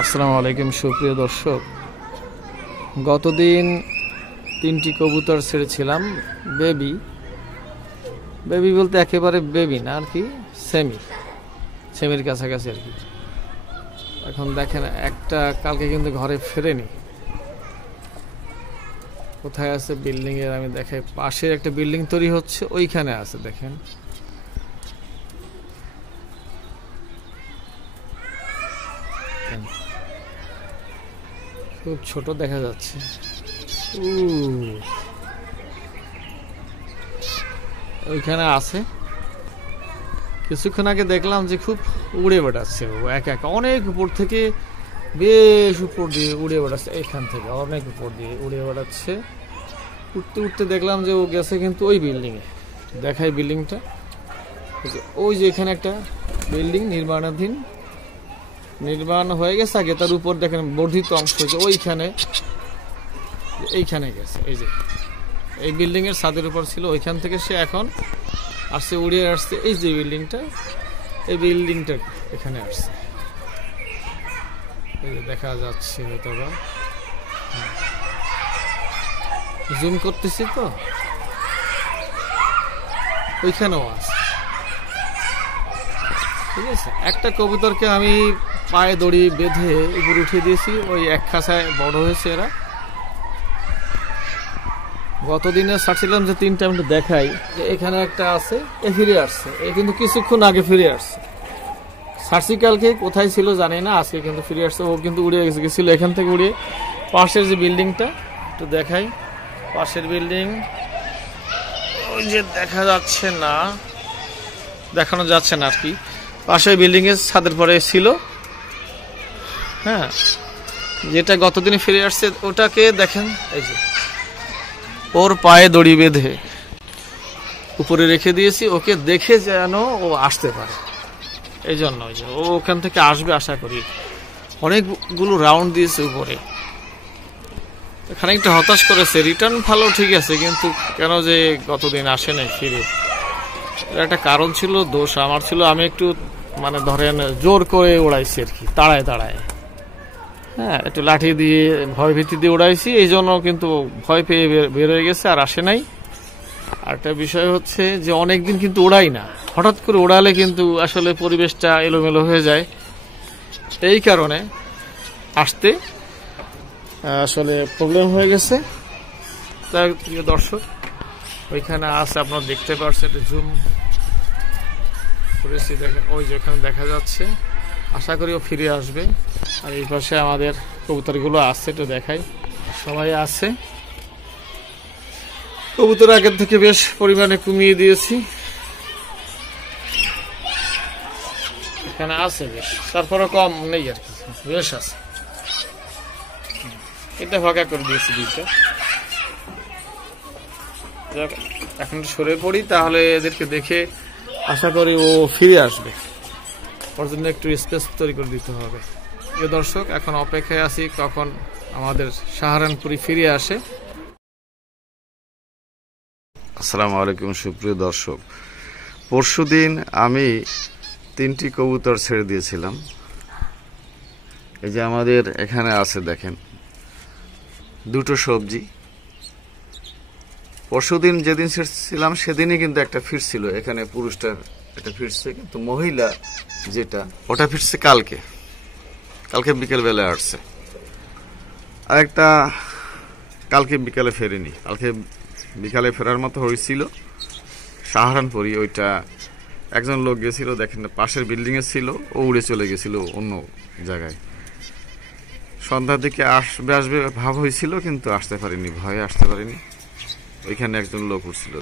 আসসালামু আলাইকুম সুপ্রিয় দর্শক, গতদিন 3টি কবুতর ছেড়েছিলাম। বেবি বলতে একেবারে বেবি না আর কি, সেমির কাছাকাছি আর কি। এখন দেখেন একটা কালকে কিন্তু ঘরে ফেরেনি, কোথায় আছে বিল্ডিং এর আমি দেখাই। পাশের একটা বিল্ডিং তৈরি হচ্ছে, ওইখানে আছে দেখেন। খুব ছোট দেখা যাচ্ছে। ওইখানে আছে। কিছুক্ষণ আগে দেখলাম যে খুব উড়ে বেড়াচ্ছে, ও একা একা অনেক উপর থেকে, বেশ উপর দিয়ে উড়ে বেড়াচ্ছে। এখান থেকে অনেক উপর দিয়ে উড়ে বেড়াচ্ছে। উঠতে উঠতে দেখলাম যে ও গেছে কিন্তু ওই বিল্ডিংয়ে। দেখাই বিল্ডিংটা, ওই যে এখানে একটা বিল্ডিং নির্মাণ হয়ে গেছে আগে, তার উপর দেখেন বর্ধিত অংশ হয়েছে, এইখানে গেছে। এই যে এই বিল্ডিং এর ছাদের উপর ছিল, ওইখান থেকে সে এখন আসছে, উড়ে আসছে। এই যে এই বিল্ডিংটা এখানে আসছে, এই যে দেখা যাচ্ছে হয়তো বা, জুম করতেছি তো, ওইখানেও আছে। ঠিক আছে, একটা কবুতরকে আমি পায়ে দড়ি বেঁধে উপরে উঠিয়ে দিয়েছি, ওই এক খাঁচায় বড় হয়েছে এরা। গতদিনে ছাড়ছিলাম যে 3টা, আমি দেখাই যে এখানে একটা আছে, এ ফিরে আসছে, এ কিন্তু কিছুক্ষণ আগে ফিরে আসছে। ছাড়ছি কালকে, কোথায় ছিল জানি না, আজকে কিন্তু ফিরে আসছে। ও কিন্তু উড়ে গেছিল এখান থেকে উড়ে। পাশের যে বিল্ডিংটা একটু দেখাই, পাশের বিল্ডিং ওই যে দেখা যাচ্ছে না, দেখানো যাচ্ছে না আর কি। পাশের বিল্ডিং এর ছাদের পরে ছিল, হ্যাঁ, যেটা গতদিনে ফিরে আসছে ওটাকে দেখেন। এই যে ওর পায়ে দড়ি বেঁধে উপরে রেখে দিয়েছি, ওকে দেখে যেন ও আসতে পারে। এই জন্য ওই যে ও ওখান থেকে আসবে আশা করি। অনেকগুলো রাউন্ড দিয়েছে উপরে, খানিকটা হতাশ করেছে। রিটার্ন ভালো, ঠিক আছে, কিন্তু কেন যে গতদিন আসে নাই ফিরে, এর একটা কারণ ছিল, দোষ আমার ছিল। আমি একটু মানে ধরেন জোর করে উড়াইছি আর কি, তাড়ায়, হ্যাঁ, একটু লাঠি দিয়ে ভয় ভীতি দিয়ে উড়াইছি, এই জন্য কিন্তু ভয় পেয়ে বের হয়ে গেছে, আর আসে নাই। আর একটা বিষয় হচ্ছে যে অনেকদিন কিন্তু উড়াই না, হঠাৎ করে উড়ালে কিন্তু আসলে পরিবেশটা এলোমেলো হয়ে যায়। এই কারণে আসতে আসলে প্রবলেম হয়ে গেছে। তাই প্রিয় দর্শক, ওইখানে আছে, আপনারা দেখতে পাচ্ছেন, একটু জুম করেছি দেখেন, ওই যে ওখানে দেখা যাচ্ছে। আশা করি ও ফিরে আসবে। আর এই পাশে আমাদের কবুতরগুলো আছে, একটু দেখাই, সবাই আছে। কবুতর আগের থেকে বেশ পরিমাণে কমিয়ে দিয়েছি, এখানে আছে বেশ, তারপরে কম নেই আর কি, বেশ আছে। এটা ফাঁকা করে দিয়েছি 2টা। এখন সরে পড়ি, তাহলে এদেরকে দেখে আশা করি ও ফিরে আসবে। ওর জন্য একটু স্পেস তৈরি করে দিতে হবে। প্রিয় দর্শক, এখন অপেক্ষায় আছি কখন আমাদের সাহারানপুরি ফিরে আসে। আসসালামু আলাইকুম সুপ্রিয় দর্শক, পরশুদিন আমি 3টি কবুতর ছেড়ে দিয়েছিলাম। এই যে আমাদের এখানে আছে দেখেন, 2টো সবজি। পরশুদিন যেদিন ছেড়েছিলাম সেদিনই কিন্তু একটা ফিরছিল, এখানে পুরুষটা এটা ফিরছে, কিন্তু মহিলা যেটা ওটা ফিরছে কালকে বিকেল বেলায় আসছে। আর একটা কালকে বিকালে ফেরেনি, কালকে বিকালে ফেরার মতো হয়েছিল সাহারানপুরি। ওইটা একজন লোক গেছিল, দেখেন পাশের বিল্ডিং এ ছিল, ও উড়ে চলে গেছিল অন্য জায়গায়। সন্ধ্যার দিকে আসবে ভাব হয়েছিল, কিন্তু আসতে পারিনি, ভয়ে আসতে পারিনি। ওইখানে একজন লোক উঠছিল,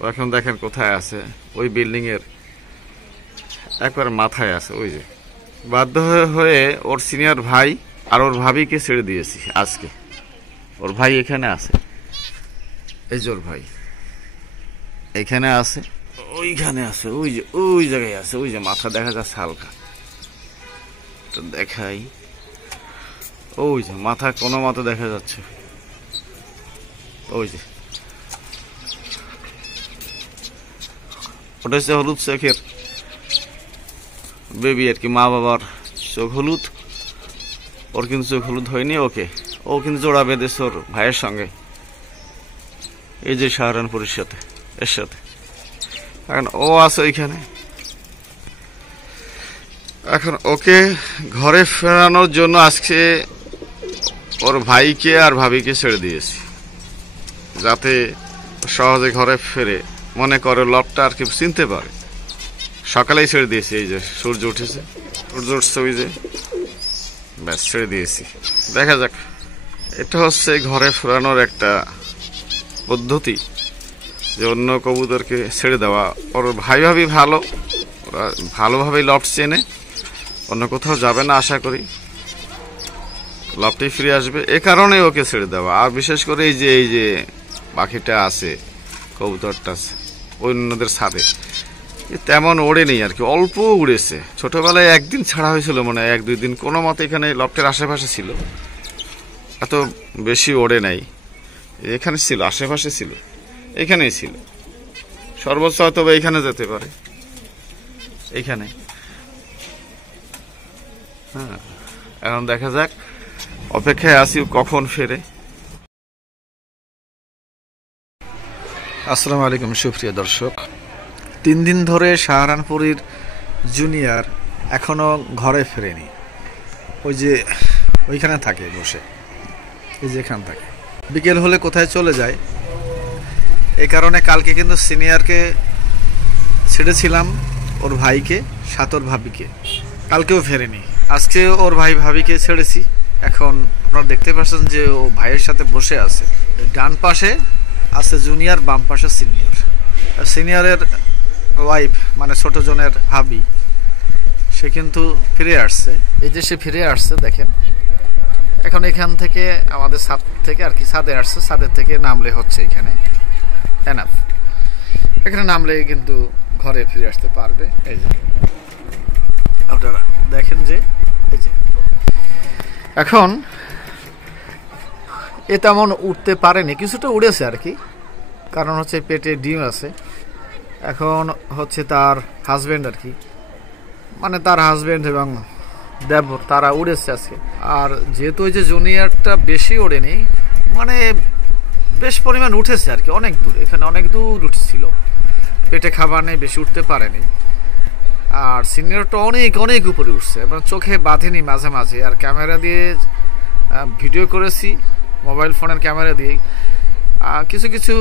ও এখন দেখেন কোথায় আছে, ওই বিল্ডিং এর একবার মাথায় আছে। ওই যে বাধ্য হয়ে ওর সিনিয়র ভাই আর ওর ভাবিকে ছেড়ে দিয়েছি আজকে। ওর ভাই এখানে আছে, এই যে ওর ভাই এখানে আছে, ওইখানে আছে, ওই যে ওই জায়গায় আছে, ওই যে মাথা দেখা যাচ্ছে হালকা, তো দেখাই, ওই যে মাথা কোনো মতো দেখা যাচ্ছে, ওই যে ওটা হচ্ছে হলুদ চোখের বেবি আর কি, মা বাবার চোখ হলুদ, ওর কিন্তু চোখ হলুদ হয়নি। ওকে, ও কিন্তু জোড়া বেঁধেছে ওর ভাইয়ের সঙ্গে, এই যে সাহারানপুরের সাথে, এর সাথে। এখন ও আছে ওইখানে। এখন ওকে ঘরে ফেরানোর জন্য আজকে ওর ভাইকে আর ভাবিকে ছেড়ে দিয়েছি, যাতে সহজে ঘরে ফেরে, মনে করে লবটা আর কি চিনতে পারে। সকালেই ছেড়ে দিয়েছি, এই যে সূর্য উঠেছে, সূর্য উঠছে ওই যে, ব্যাস ছেড়ে দিয়েছি। দেখা যাক, এটা হচ্ছে ঘরে ফেরানোর একটা পদ্ধতি, যে অন্য কবুতরকে ছেড়ে দেওয়া। ওর ভাই ভাবি ভালো, ওরা ভালোভাবেই লফট চেনে, অন্য কোথাও যাবে না আশা করি, লফটেই ফিরে আসবে, এ কারণে ওকে ছেড়ে দেওয়া। আর বিশেষ করে এই যে পাখিটা আছে, কবুতরটা আছে অন্যদের ছাদে, তেমন ওড়েনি আর কি, অল্প উড়েছে। ছোটবেলায় একদিন ছাড়া হয়েছিল, মানে 1-2 দিন কোনো মতে এখানে লফটের আশেপাশে ছিল, এত বেশি ওড়ে নাই। এখানে ছিল, আশেপাশে ছিল, এখানেই ছিল, সর্বোচ্চ হয়তো এইখানে যেতে পারে, এইখানে। হ্যাঁ, এখন দেখা যাক, অপেক্ষায় আছি কখন ফেরে। আসসালামু আলাইকুম সুপ্রিয় দর্শক, 3 দিন ধরে সাহারানপুরীর জুনিয়র এখনো ঘরে ফেরেনি। ওই যে ওইখানে থাকে বসে, এই যে এখানে থাকে, বিকেল হলে কোথায় চলে যায়। এই কারণে কালকে কিন্তু সিনিয়রকে ছেড়েছিলাম, ওর ভাইকে, সাথে ওর ভাবিকে, কালকেও ফেরেনি। আজকে ওর ভাই ভাবিকে ছেড়েছি। এখন আপনারা দেখতে পাচ্ছেন যে ও ভাইয়ের সাথে বসে আছে, ডান পাশে আছে জুনিয়র, বাম পাশে সিনিয়র। সিনিয়রের ওয়াইফ মানে ছোট জনের ভাবি, সে কিন্তু ফিরে আসছে, এই যে সে ফিরে আসছে দেখেন। এখন এখান থেকে আমাদের ছাদ থেকে আর কি ছাদে আসছে, ছাদের থেকে নামলে হচ্ছে এখানে এনাফ, এখানে নামলে কিন্তু ঘরে ফিরে আসতে পারবে। এই যে আপনারা দেখেন যে এই যে এখন এ তেমন উঠতে পারেনি, কিছুটা উড়েছে আর কি, কারণ হচ্ছে পেটে ডিম আছে। এখন হচ্ছে তার হাজবেন্ড আর কি, মানে তার হাজবেন্ড এবং দেবর, তারা উড়েছে আজকে। আর যেহেতু ওই যে জুনিয়রটা বেশি ওড়েনি, মানে বেশ পরিমাণ উঠেছে আর কি, অনেক দূর, এখানে অনেক দূর উঠেছিল, পেটে খাবার নেই, বেশি উঠতে পারেনি। আর সিনিয়রটা অনেক অনেক উপরে উঠছে, এবং চোখে বাঁধেনি মাঝে মাঝে। আর ক্যামেরা দিয়ে ভিডিও করেছি, মোবাইল ফোনের ক্যামেরা দিয়ে, কিছু কিছু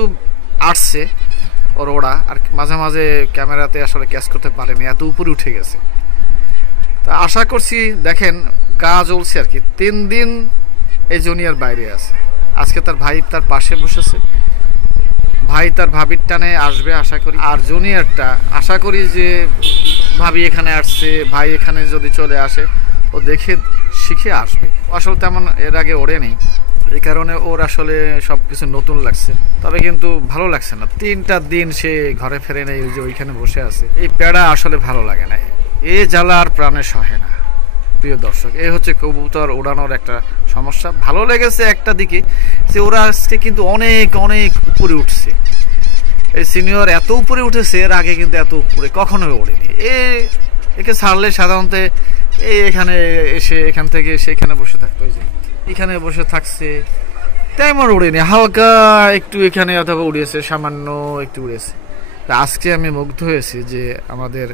আসছে ওর ওড়া, আর মাঝে মাঝে ক্যামেরাতে আসলে ক্যাচ করতে পারেনি, এত উপরে উঠে গেছে। তা আশা করছি দেখেন গা জ্বলছে আর কি। 3 দিন এই জুনিয়র বাইরে আছে, আজকে তার ভাই তার পাশে বসেছে, ভাই তার ভাবির টানে আসবে আশা করি। আর জুনিয়রটা আশা করি যে ভাবি এখানে আসছে, ভাই এখানে যদি চলে আসে, ও দেখে শিখে আসবে। আসলে তেমন এর আগে ওড়ে নেই, এই কারণে ওর আসলে সবকিছু নতুন লাগছে, তবে কিন্তু ভালো লাগছে না। 3টা দিন সে ঘরে ফেরে নেই, ওই যে ওইখানে বসে আছে, এই পেড়া আসলে ভালো লাগে না, এ জ্বালা আর প্রাণে সহে না। প্রিয় দর্শক, এই হচ্ছে কবুতর ওড়ানোর একটা সমস্যা। ভালো লেগেছে একটা দিকে যে ওরা আজকে কিন্তু অনেক অনেক উপরে উঠছে। এই সিনিয়র এত উপরে উঠেছে, এর আগে কিন্তু এত উপরে কখনোই ওড়েনি। একে ছাড়লে সাধারণত এখানে এসে এখান থেকে সেখানে বসে থাকতো, ওই যে এখানে বসে থাকছে, তেমন উড়েনি, হালকা একটু এখানে অথবা উড়েছে, সামান্য একটু উড়েছে। তা আজকে আমি মুগ্ধ হয়েছি যে আমাদের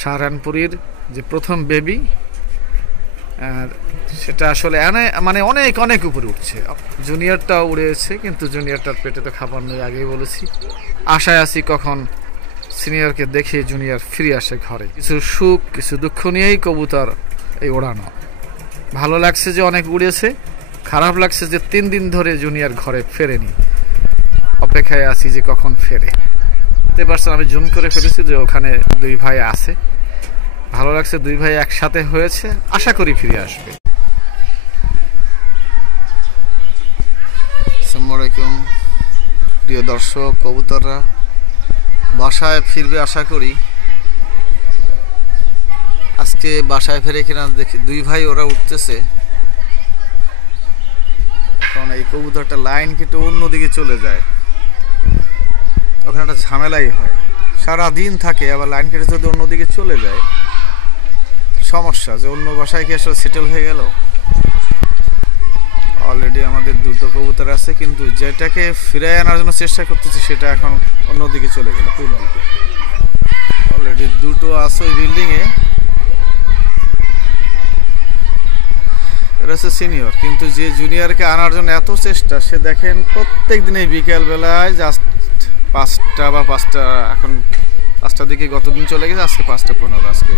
সাহারানপুরীর যে প্রথম বেবি, সেটা আসলে মানে অনেক অনেক উপরে উঠছে। জুনিয়রটাও উড়েছে, কিন্তু জুনিয়রটার পেটে তো খাবার নেই, আগেই বলেছি। আশায় আছি কখন সিনিয়রকে দেখে জুনিয়র ফিরে আসে ঘরে। কিছু সুখ কিছু দুঃখ নিয়েই কবুতর এই ওড়ানো। ভালো লাগছে যে অনেক উড়েছে, খারাপ লাগছে যে 3 দিন ধরে জুনিয়র ঘরে ফেরেনি, অপেক্ষায় আছি যে কখন ফেরে। বুঝতে পারছেন, আমি জুম করে ফেলেছি যে ওখানে 2 ভাই আছে। ভালো লাগছে 2 ভাই একসাথে হয়েছে, আশা করি ফিরে আসবে। আসসালামু আলাইকুম প্রিয় দর্শক, কবুতররা বাসায় ফিরবে আশা করি। আজকে বাসায় ফিরে কিনা দেখি 2 ভাই ওরা উঠতেছে। এখন এই কবুতরটা লাইন কেটে অন্যদিকে চলে যায়, ওখানে একটা ঝামেলাই হয়, সারাদিন থাকে, আবার লাইন কেটে যদি অন্যদিকে চলে যায় সমস্যা যে অন্য বাসায় কি আসলে সেটেল হয়ে গেল। অলরেডি আমাদের দুটো কবুতর আছে, কিন্তু যেটাকে ফিরে আনার জন্য চেষ্টা করতেছি সেটা এখন অন্যদিকে চলে গেল, পূর্ব দিকে। অলরেডি দুটো আছে ওই বিল্ডিংয়ে। এটা হচ্ছে সিনিয়র, কিন্তু যে জুনিয়রকে আনার জন্য এত চেষ্টা, সে দেখেন প্রত্যেক দিনে বিকেল বেলায় জাস্ট 5টা বা 5টা, এখন 5টার দিকে গতদিন চলে গেছে, আজকে 5:15, আজকে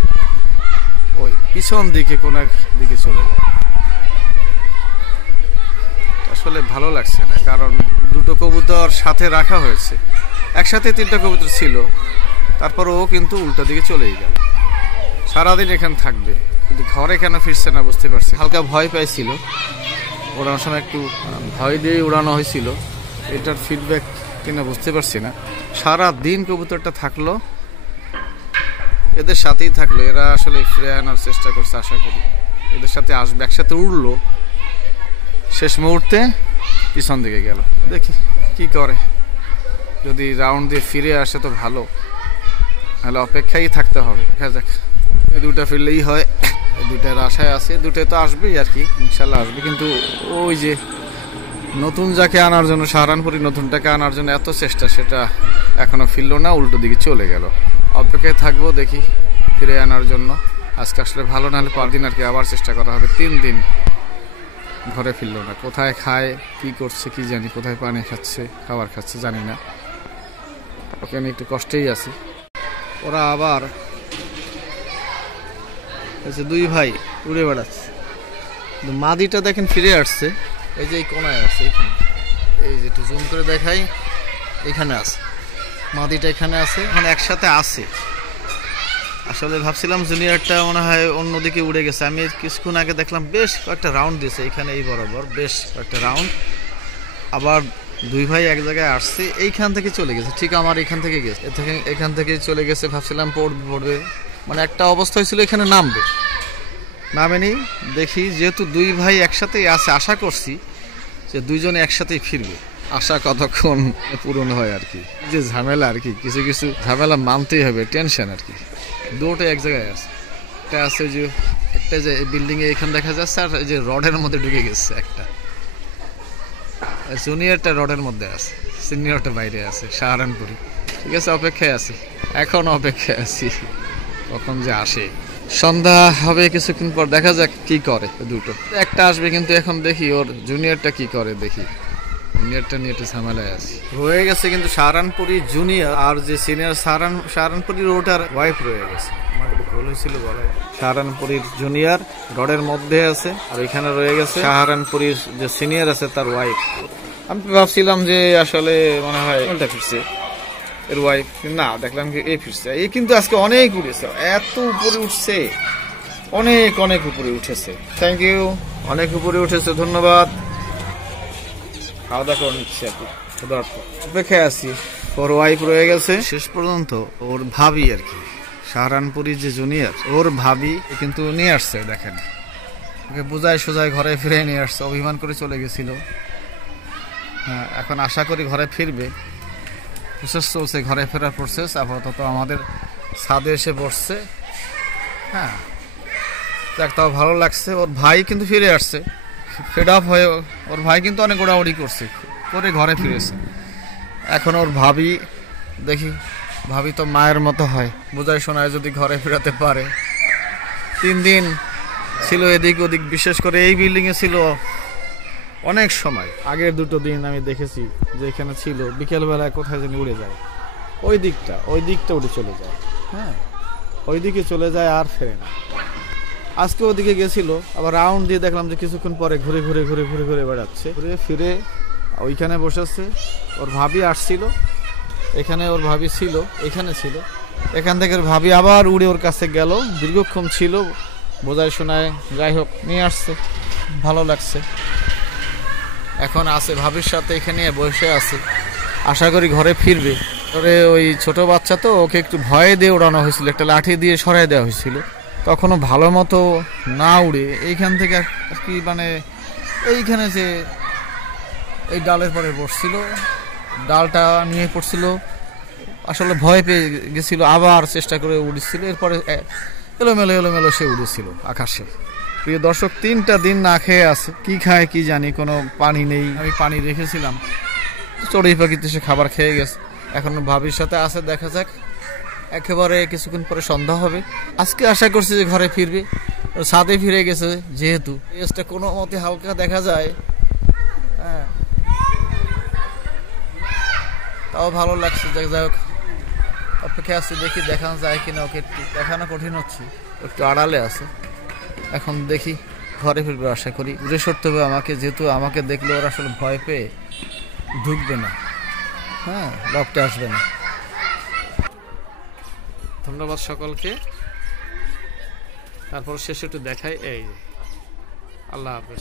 ওই পিছন দিকে কোন এক দিকে চলে যায়। আসলে ভালো লাগছে না, কারণ দুটো কবুতর সাথে রাখা হয়েছে, একসাথে 3টা কবুতর ছিল, তারপর ও কিন্তু উল্টা দিকে চলেই গেল। সারাদিন এখানে থাকবে, কিন্তু ঘরে কেন ফিরছে না বুঝতে পারছি। হালকা ভয় পাইছিল, ওড়ানোর সময় একটু ভয় দিয়ে উড়ানো হয়েছিল, এটার ফিডব্যাক কিনা বুঝতে পারছি না। সারা দিন কবুতরটা থাকলো, এদের সাথেই থাকলো, এরা আসলে ফিরে আনার চেষ্টা করছে, আশা করি এদের সাথে আসবে, একসাথে উড়লো, শেষ মুহূর্তে পিছন দিকে গেল। দেখি কি করে, যদি রাউন্ড দিয়ে ফিরে আসে তো ভালো, তাহলে অপেক্ষায় থাকতে হবে, দেখা যাক। এই দুটা ফিরলেই হয়, এই দুটার আশায় আছে, দুটাই তো আসবেই আর কি, ইনশাল্লাহ আসবে। কিন্তু ওই যে নতুন যাকে আনার জন্য, সাহারানপুরি নতুনটাকে আনার জন্য এত চেষ্টা, সেটা এখনো ফিরলো না, উল্টো দিকে চলে গেল। অপেক্ষায় থাকবো, দেখি ফিরে আনার জন্য। আজকে আসলে ভালো, নাহলে 5 দিন আর কি আবার চেষ্টা করা হবে। 3 দিন ঘরে ফিরলো না, কোথায় খায়, কি করছে কি জানি, কোথায় পানি খাচ্ছে, খাবার খাচ্ছে জানি না, ওকে আমি একটু কষ্টেই আছি। ওরা আবার দুই ভাই উড়ে বেড়াচ্ছে, মাদিটা দেখেন ফিরে আসছে, এই যে এই কোনায় আছে, এইখানে, এই যে একটু জুম করে দেখাই, এখানে আছে মাদিটা, এখানে আছে, এখন একসাথে আছে। আসলে ভাবছিলাম জুনিয়রটা মনে হয় অন্যদিকে উড়ে গেছে, আমি কিছুক্ষণ আগে দেখলাম বেশ কয়েকটা রাউন্ড দিয়েছে এখানে, এই বরাবর বেশ কয়েকটা রাউন্ড। আবার দুই ভাই এক জায়গায় আসছে, এইখান থেকে চলে গেছে, ঠিক আমার এখান থেকে গেছে, এখান থেকে চলে গেছে। ভাবছিলাম পড়বে, মানে একটা অবস্থা হয়েছিল এখানে নামবে, নামেনি। দেখি যেহেতু দুই ভাই একসাথেই আছে, আশা করছি যে দুইজনে একসাথেই ফিরবে। আশা কতক্ষণ পূরণ হয় আর কি, যে ঝামেলা আর কি, কিছু কিছু ঝামেলা মানতেই হবে, টেনশন আর কি। দুটো এক জায়গায় আছে, একটা আছে যে একটা যে বিল্ডিং এ এখানে দেখা যাচ্ছে, আর এই যে রডের মধ্যে ঢুকে গেছে একটা, জুনিয়রটা রডের মধ্যে আছে, সিনিয়রটা বাইরে আছে, সাহারানপুরি। ঠিক আছে, অপেক্ষায় আছি, এখন অপেক্ষায় আছি কখন যে আসে। সন্ধ্যা হবে কিছুক্ষণ পর, দেখা যাক কি করে। দুটো একটা আসবে, কিন্তু এখন দেখি ওর জুনিয়রটা কি করে, দেখি। জুনিয়রটা নিয়ে একটু ঝামেলায় আছে, রয়ে গেছে কিন্তু সাহারানপুরি জুনিয়র, আর যে সিনিয়র সাহারানপুরির ওটার ওয়াইফ রয়ে গেছে। আমার একটু ভুল হয়েছিল বলে, সাহারানপুরির জুনিয়র রডের মধ্যে আছে, আর এখানে রয়ে গেছে সাহারানপুরির যে সিনিয়র আছে তার ওয়াইফ। আমি ভাবছিলাম যে আসলে মনে হয় উল্টা ফিরছে এর ওয়াইফ, না দেখলাম কি এ ফিরছে। এ কিন্তু আজকে অনেক উঠেছে, এত উপরে উঠছে, অনেক অনেক উপরে উঠেছে। থ্যাংক ইউ, অনেক উপরে উঠেছে, ধন্যবাদ। খাওয়া দাওয়া করে নিচ্ছি আর কি, অপেক্ষায় আছি। ওর ওয়াইফ রয়ে গেছে শেষ পর্যন্ত, ওর ভাবি আর কি, সাহারানপুরি যে জুনিয়র, ওর ভাবি কিন্তু নিয়ে আসছে। দেখেন, ওকে বোঝায় সোজায় ঘরে ফিরে নিয়ে আসছে, অভিমান করে চলে গেছিল। হ্যাঁ, এখন আশা করি ঘরে ফিরবে, প্রসেস চলছে, ঘরে ফেরার প্রসেস। আপাতত আমাদের ছাদে এসে বসছে। হ্যাঁ, তাও ভালো লাগছে। ওর ভাই কিন্তু ফিরে আসছে, ফেড আপ হয়ে। ওর ভাই কিন্তু অনেক ওড়াউড়ি করছে, করে ঘরে ফিরেছে। এখন ওর ভাবি, দেখি, ভাবি তো মায়ের মতো হয়, বোঝায় শোনায় যদি ঘরে ফেরাতে পারে। 3 দিন ছিল এদিক ওদিক, বিশেষ করে এই বিল্ডিংয়ে ছিল অনেক সময়। আগের 2 দিন আমি দেখেছি যে এখানে ছিল, বিকেলবেলায় কোথায় যেন উড়ে যায়, ওই দিকটা উড়ে চলে যায়। হ্যাঁ, ওই দিকে চলে যায় আর ফেরে না। আজকে ওদিকে গেছিল, আবার রাউন্ড দিয়ে দেখলাম যে কিছুক্ষণ পরে ঘুরে ঘুরে ঘুরে ঘুরে ঘুরে বেড়াচ্ছে, ঘুরে ফিরে ওইখানে বসেছে। ওর ভাবি আসছিল, এখানে ওর ভাবি ছিল, এখানে ছিল, এখান থেকে ওর ভাবি আবার উড়ে ওর কাছে গেল, দীর্ঘক্ষণ ছিল, বোঝায় শোনায়, যাই হোক নিয়ে আসছে, ভালো লাগছে। এখন আছে ভাবির সাথে, এখানে বসে আছে, আশা করি ঘরে ফিরবে। ধরে ওই ছোট বাচ্চা তো, ওকে একটু ভয়ে দিয়ে ওড়ানো হয়েছিল, একটা লাঠি দিয়ে সরাই দেওয়া হয়েছিল, তখনও ভালো মতো না উড়ে এইখান থেকে আর কি, মানে এইখানে যে এই ডালের পরে বসছিল, ডালটা নিয়ে পড়ছিল, আসলে ভয় পেয়ে গেছিল, আবার চেষ্টা করে উড়ছিল। এরপরে এলোমেলো এলোমেলো সে উড়েছিল আকাশে। প্রিয় দর্শক, 3টা দিন না খেয়ে আছে, কি খায় কি জানি, কোনো পানি নেই। আমি পানি রেখেছিলাম, চড়ুই পাখিতে সে খাবার খেয়ে গেছে। এখন ভাবির সাথে আছে, দেখা যাক। একেবারে কিছুক্ষণ পরে সন্ধ্যা হবে। আজকে আশা করছি যে ঘরে ফিরবে, ছাদে ফিরে গেছে যেহেতু। এসটা কোনো মতে হালকা দেখা যায়, হ্যাঁ, তাও ভালো লাগছে। যাই হোক, অপেক্ষা আছে, দেখি দেখানো যায় কিনা। ওকে একটু দেখানো কঠিন হচ্ছে, একটু আড়ালে আছে। এখন দেখি ঘরে ফিরবে আশা করি। উড়ে সরতে হবে আমাকে, যেহেতু আমাকে দেখলে ওরা আসলে ভয় পেয়ে ঢুকবে না, হ্যাঁ, লকটা আসবে না। ধন্যবাদ সকলকে। তারপর শেষে একটু দেখাই, এই আল্লাহ হাফেজ।